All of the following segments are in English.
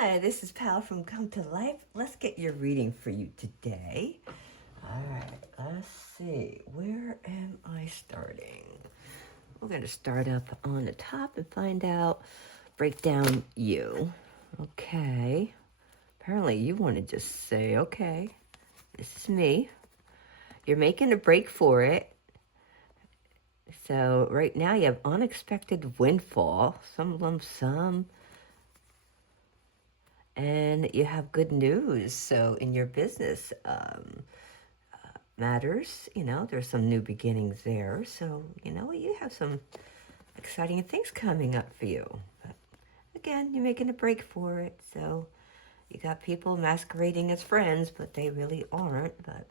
Hi, this is Pal from Come to Life. Let's get your reading for you today. All right, let's see. Where am I starting? We're going to start up on the top and find out, break down you. Okay. Apparently you want to just say, okay, this is me. You're making a break for it. So right now you have unexpected windfall, some lump sum, and you have good news. So in your business matters, there's some new beginnings there. So, you have some exciting things coming up for you. But again, you're making a break for it. So you got people masquerading as friends, but they really aren't. But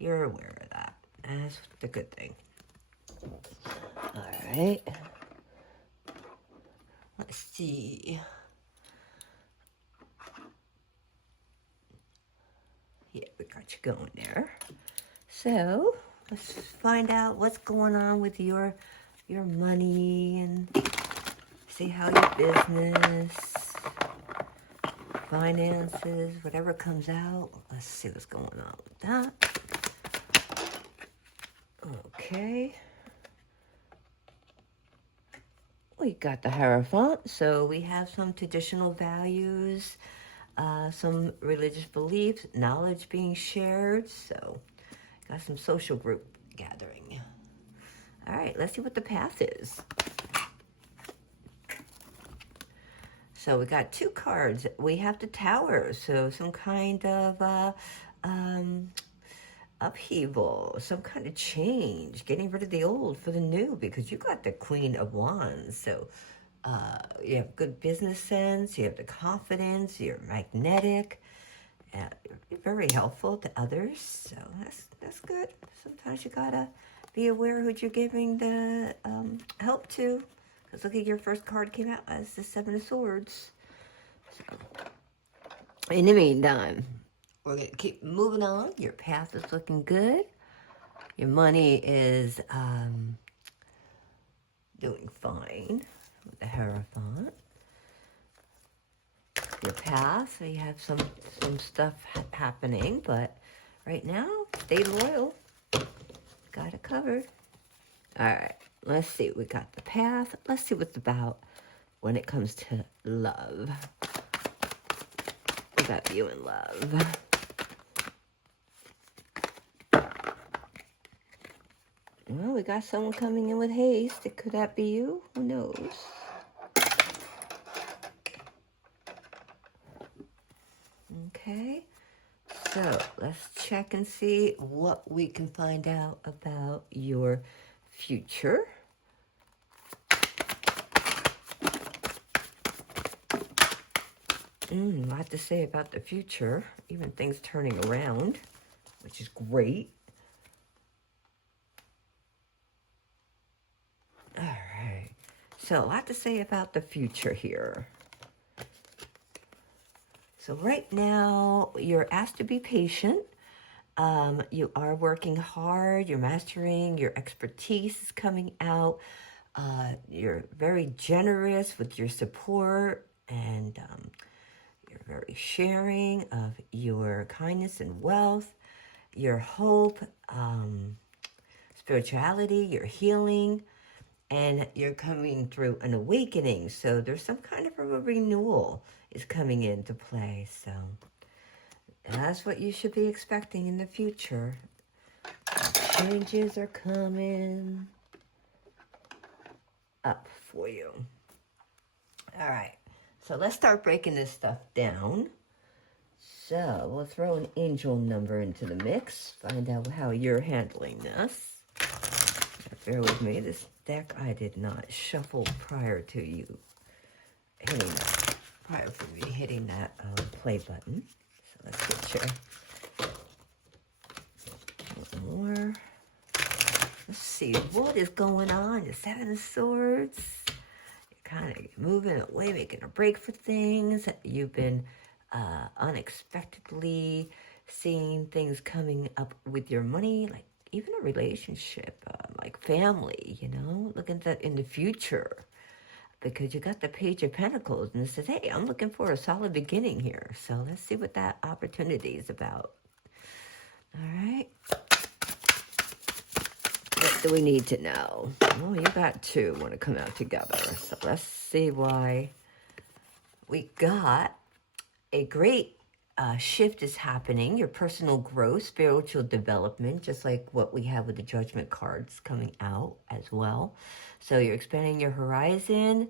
you're aware of that. That's the good thing. All right. Let's see. Yeah, we got you going there. So let's find out what's going on with your money and see how your business, finances, whatever comes out. Let's see what's going on with that. Okay. We got the Hierophant, so we have some traditional values, some religious beliefs, knowledge being shared, so got some social group gathering. All right, let's see what the path is. So we got two cards. We have the Tower, so some kind of upheaval, some kind of change, getting rid of the old for the new, because you got the Queen of Wands. So you have good business sense, you have the confidence, you're magnetic, you're very helpful to others. So that's good. Sometimes you gotta be aware who you're giving the help to. Because look at your first card came out as the Seven of Swords. So, in the meantime, we're going to keep moving on. Your path is looking good. Your money is doing fine with the Hierophant. Your path, so you have some stuff happening, but right now, stay loyal. Got it covered. All right, let's see. We got the path. Let's see what's about when it comes to love. We got you in love. Well, we got someone coming in with haste. Could that be you? Who knows? Okay. So let's check and see what we can find out about your future. A lot to say about the future, even things turning around, which is great. All right. So a lot to say about the future here. So right now, you're asked to be patient. You are working hard. You're mastering. Your expertise is coming out. You're very generous with your support, and you're very sharing of your kindness and wealth, your hope, spirituality, your healing, and you're coming through an awakening. So there's some kind of a renewal is coming into play. So that's what you should be expecting in the future. Changes are coming up for you. All right. So let's start breaking this stuff down. So we'll throw an angel number into the mix. Find out how you're handling this. Bear with me. This deck I did not shuffle prior to you hitting that. Prior to me hitting that play button. So let's get you a little more. Let's see what is going on. The Seven of Swords. You're kind of moving away, making a break for things. You've been unexpectedly seeing things coming up with your money, like even a relationship, like family, looking at that in the future. because you got the Page of Pentacles, and it says, hey, I'm looking for a solid beginning here. So let's see what that opportunity is about. All right. What do we need to know? Well, you got two want to come out together. So let's see why. We got a great shift is happening. Your personal growth, spiritual development, just like what we have with the Judgment cards coming out as well. So you're expanding your horizon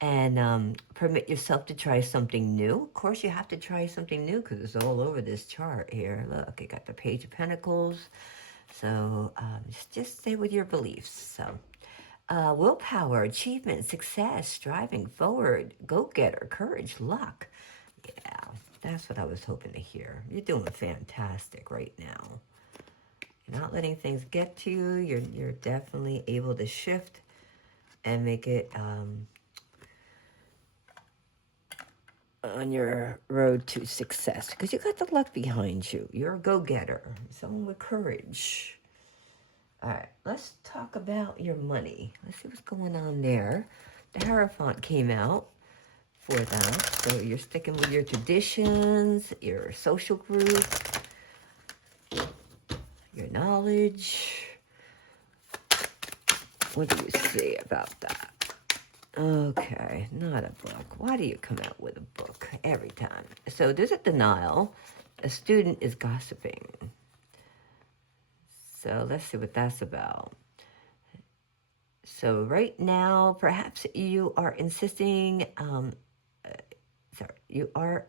and permit yourself to try something new. Of course, you have to try something new because it's all over this chart here. Look, you got the Page of Pentacles. So just stay with your beliefs. So willpower, achievement, success, striving forward, go-getter, courage, luck. Yeah, that's what I was hoping to hear. You're doing fantastic right now. You're not letting things get to you. You're definitely able to shift and make it on your road to success because you got the luck behind you. You're a go-getter, someone with courage. All right, let's talk about your money. Let's see what's going on there. The Hierophant came out for that. So you're sticking with your traditions, your social group, your knowledge. What do you say about that? Okay, not a book. Why do you come out with a book every time? So there's a denial. A student is gossiping. So let's see what that's about. So right now, perhaps you are insisting, you are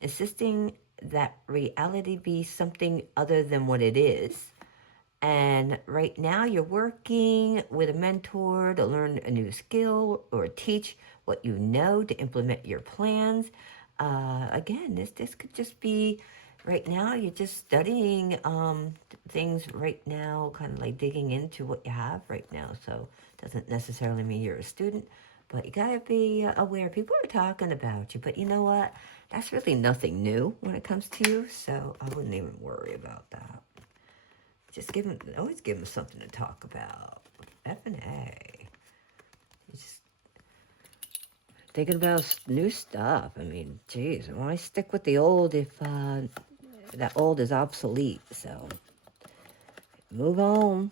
insisting that reality be something other than what it is. And right now you're working with a mentor to learn a new skill or teach what you know to implement your plans. Again, this could just be right now you're just studying things right now, kind of like digging into what you have right now. So it doesn't necessarily mean you're a student, but you got to be aware. People are talking about you, but you know what? That's really nothing new when it comes to you, so I wouldn't even worry about that. Just always give them something to talk about. F and A. Just thinking about new stuff. I mean, geez, why stick with the old if that old is obsolete? So move on.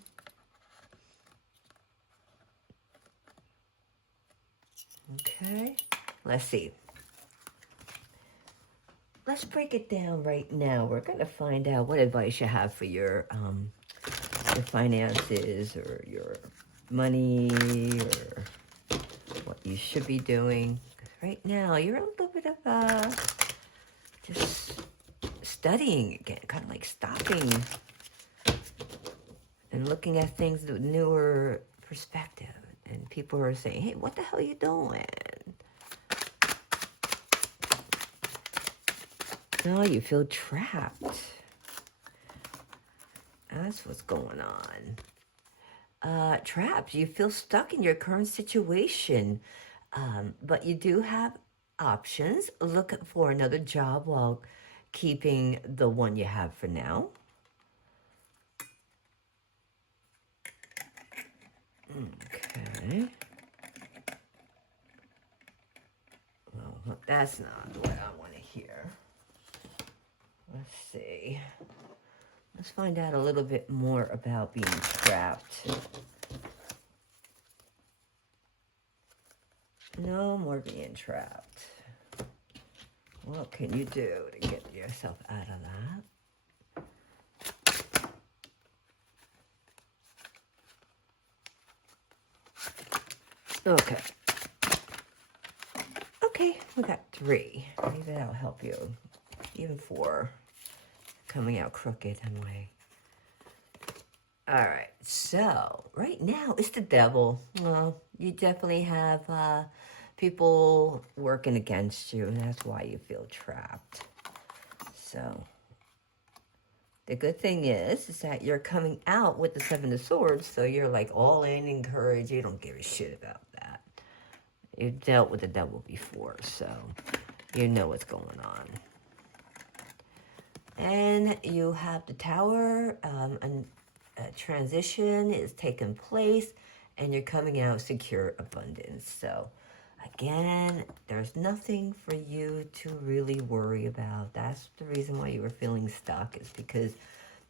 Okay, let's see. Let's break it down right now. We're going to find out what advice you have for your finances or your money or what you should be doing. Right now, you're a little bit of just studying again, kind of like stopping and looking at things with newer perspective. And people are saying, hey, what the hell are you doing? No, you feel trapped. That's what's going on. Trapped. You feel stuck in your current situation. But you do have options. Look for another job while keeping the one you have for now. Okay. Well, that's not what I want to hear. Let's see. Let's find out a little bit more about being trapped. No more being trapped. What can you do to get yourself out of that? Okay. Okay, we got 3. Maybe that'll help you. Even 4. Coming out crooked anyway. All right, so right now it's the devil. Well, you definitely have people working against you, and that's why you feel trapped. So the good thing is that you're coming out with the 7 of Swords, so you're like all in, encouraged. You don't give a shit about that. You've dealt with the devil before, so you know what's going on. And you have the Tower, and a transition is taking place, and you're coming out secure abundance. So Again, there's nothing for you to really worry about. That's the reason why you were feeling stuck, is because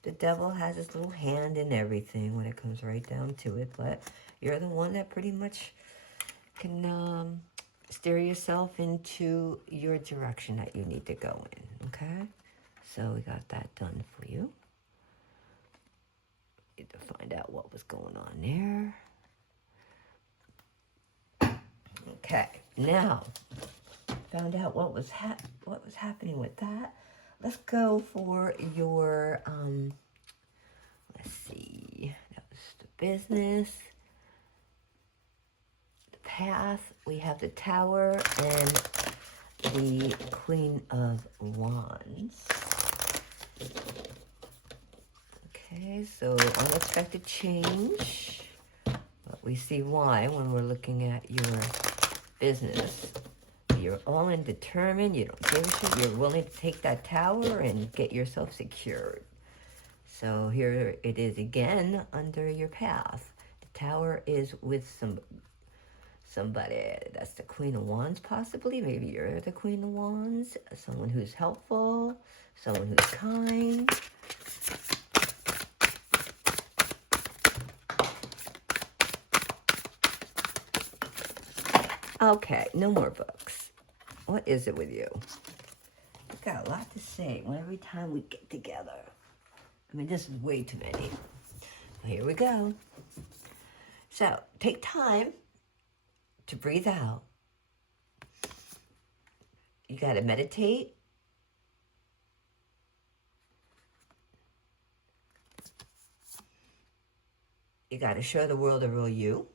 the devil has his little hand in everything when it comes right down to it. But you're the one that pretty much can steer yourself into your direction that you need to go in, okay? So we got that done for you. Need to find out what was going on there. Okay, now found out what was happening with that. Let's go for your let's see. That was the business, the path. We have the Tower and the Queen of Wands. Okay, so unexpected change. But we see why when we're looking at your business. You're all in determined. You don't give a shit. You're willing to take that tower and get yourself secured. So here it is again under your path. The tower is with somebody. That's the Queen of Wands possibly. Maybe you're the Queen of Wands. Someone who's helpful. Someone who's kind. Okay, no more books. What is it with you? We've got a lot to say every time we get together. I mean, this is way too many. Well, here we go. So, take time to breathe out. You got to meditate. You got to show the world the real you.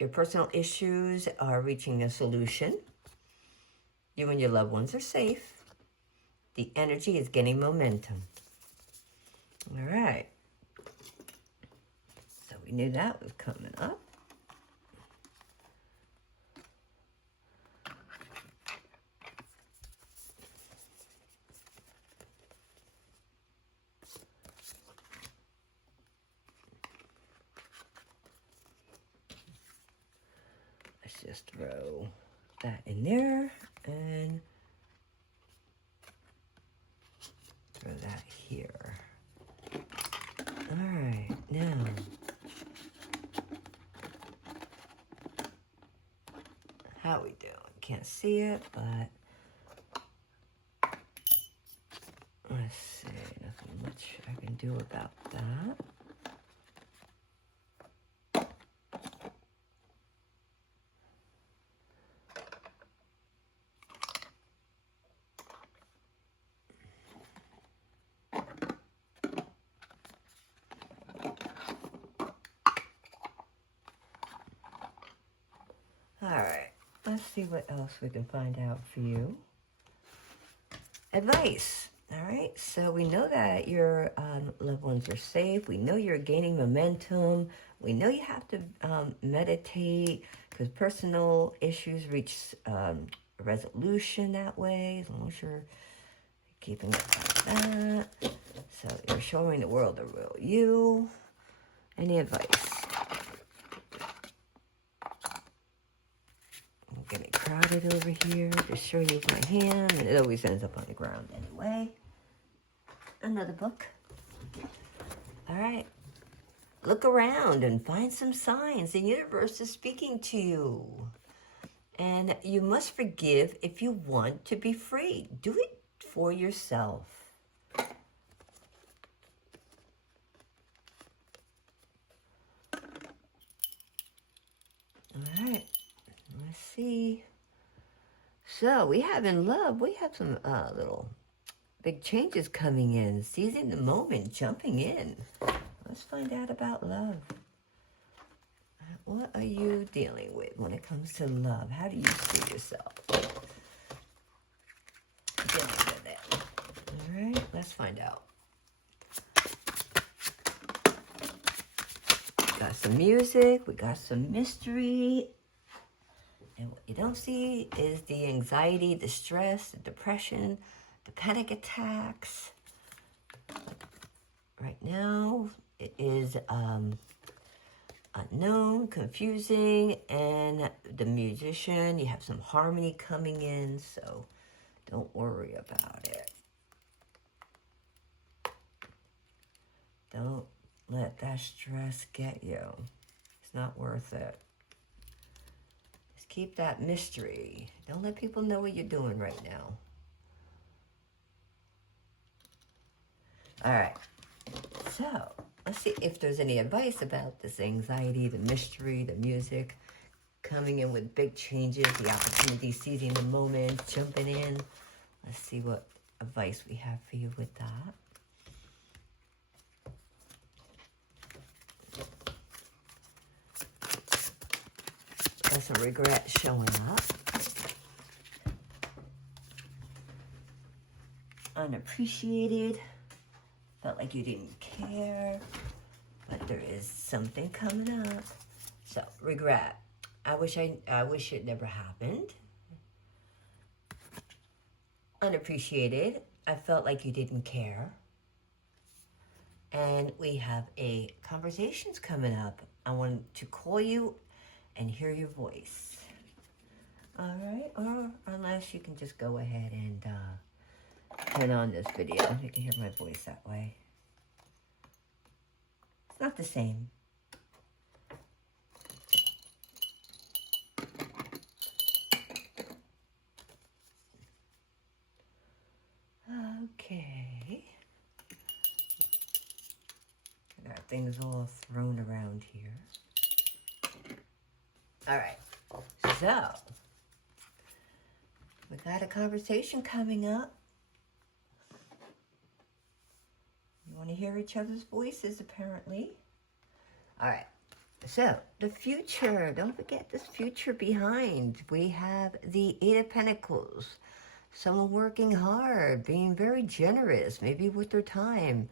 Your personal issues are reaching a solution. You and your loved ones are safe. The energy is getting momentum. All right. So we knew that was coming up. Let's just throw that in there and throw that here. All right, now how we doing? Can't see it, but let's see. Nothing much I can do about that. All right, let's see what else we can find out for you. Advice. All right, so we know that your loved ones are safe. We know you're gaining momentum. We know you have to meditate because personal issues reach a resolution that way, as long as you're keeping it like that. So you're showing the world the real you. Any advice? I'm getting crowded over here. Just show you my hand, and it always ends up on the ground anyway. Another book. All right. Look around and find some signs. The universe is speaking to you. And you must forgive if you want to be free. Do it for yourself. All right. Let's see. So we have in love, we have some little big changes coming in. Seizing the moment, jumping in. Let's find out about love. What are you dealing with when it comes to love? How do you see yourself dealing with it? All right, let's find out. We got some music. We got some mystery. And what you don't see is the anxiety, the stress, the depression, the panic attacks. Right now, it is unknown, confusing, and the musician, you have some harmony coming in, so don't worry about it. Don't let that stress get you. It's not worth it. Just keep that mystery. Don't let people know what you're doing right now. All right. So, let's see if there's any advice about this anxiety, the mystery, the music, coming in with big changes, the opportunity, seizing the moment, jumping in. Let's see what advice we have for you with that. Got some regret showing up. Unappreciated. Felt like you didn't care. But there is something coming up. So, regret. I wish it never happened. Unappreciated. I felt like you didn't care. And we have a conversations coming up. I want to call you and hear your voice. All right, or unless you can just go ahead and turn on this video. You can hear my voice that way. It's not the same. Okay. I got things all thrown around here. All right, so we got a conversation coming up. You want to hear each other's voices, apparently. All right, so the future. Don't forget this future behind. We have the Eight of Pentacles. Someone working hard, being very generous, maybe with their time.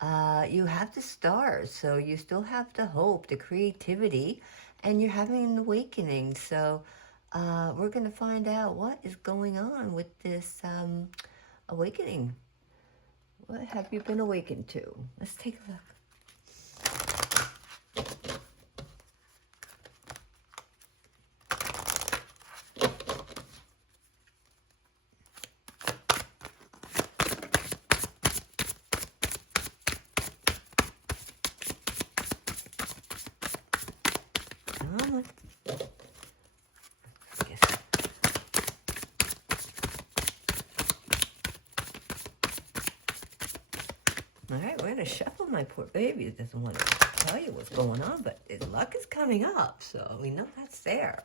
You have the stars, so you still have the hope, the creativity, and you're having an awakening. So we're going to find out what is going on with this awakening. What have you been awakened to? Let's take a look. All right, we're going to shuffle. My poor baby doesn't want to tell you what's going on, but his luck is coming up, so we know that's there.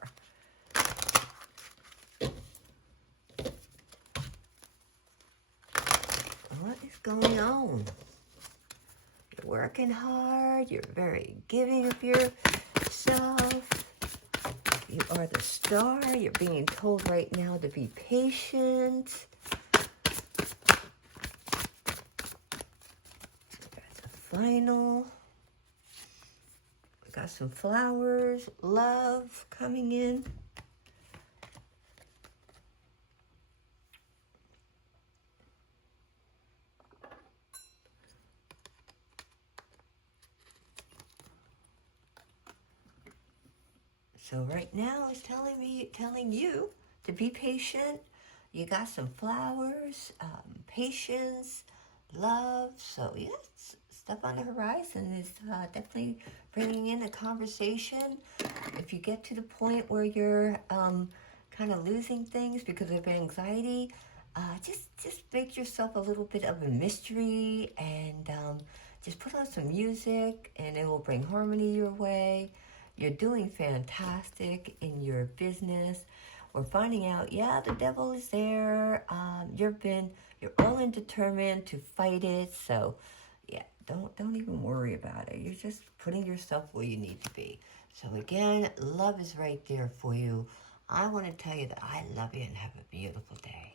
What is going on? You're working hard. You're very giving of yourself. You are the star. You're being told right now to be patient. Final. We got some flowers, love coming in. So right now it's telling you to be patient. You got some flowers, patience, love. So yes, stuff on the horizon is definitely bringing in a conversation. If you get to the point where you're kind of losing things because of anxiety, just make yourself a little bit of a mystery and just put on some music and it will bring harmony your way. You're doing fantastic in your business. We're finding out, yeah, the devil is there. You're all in determined to fight it. So, yeah, don't even worry about it. You're just putting yourself where you need to be. So again, love is right there for you. I want to tell you that I love you and have a beautiful day.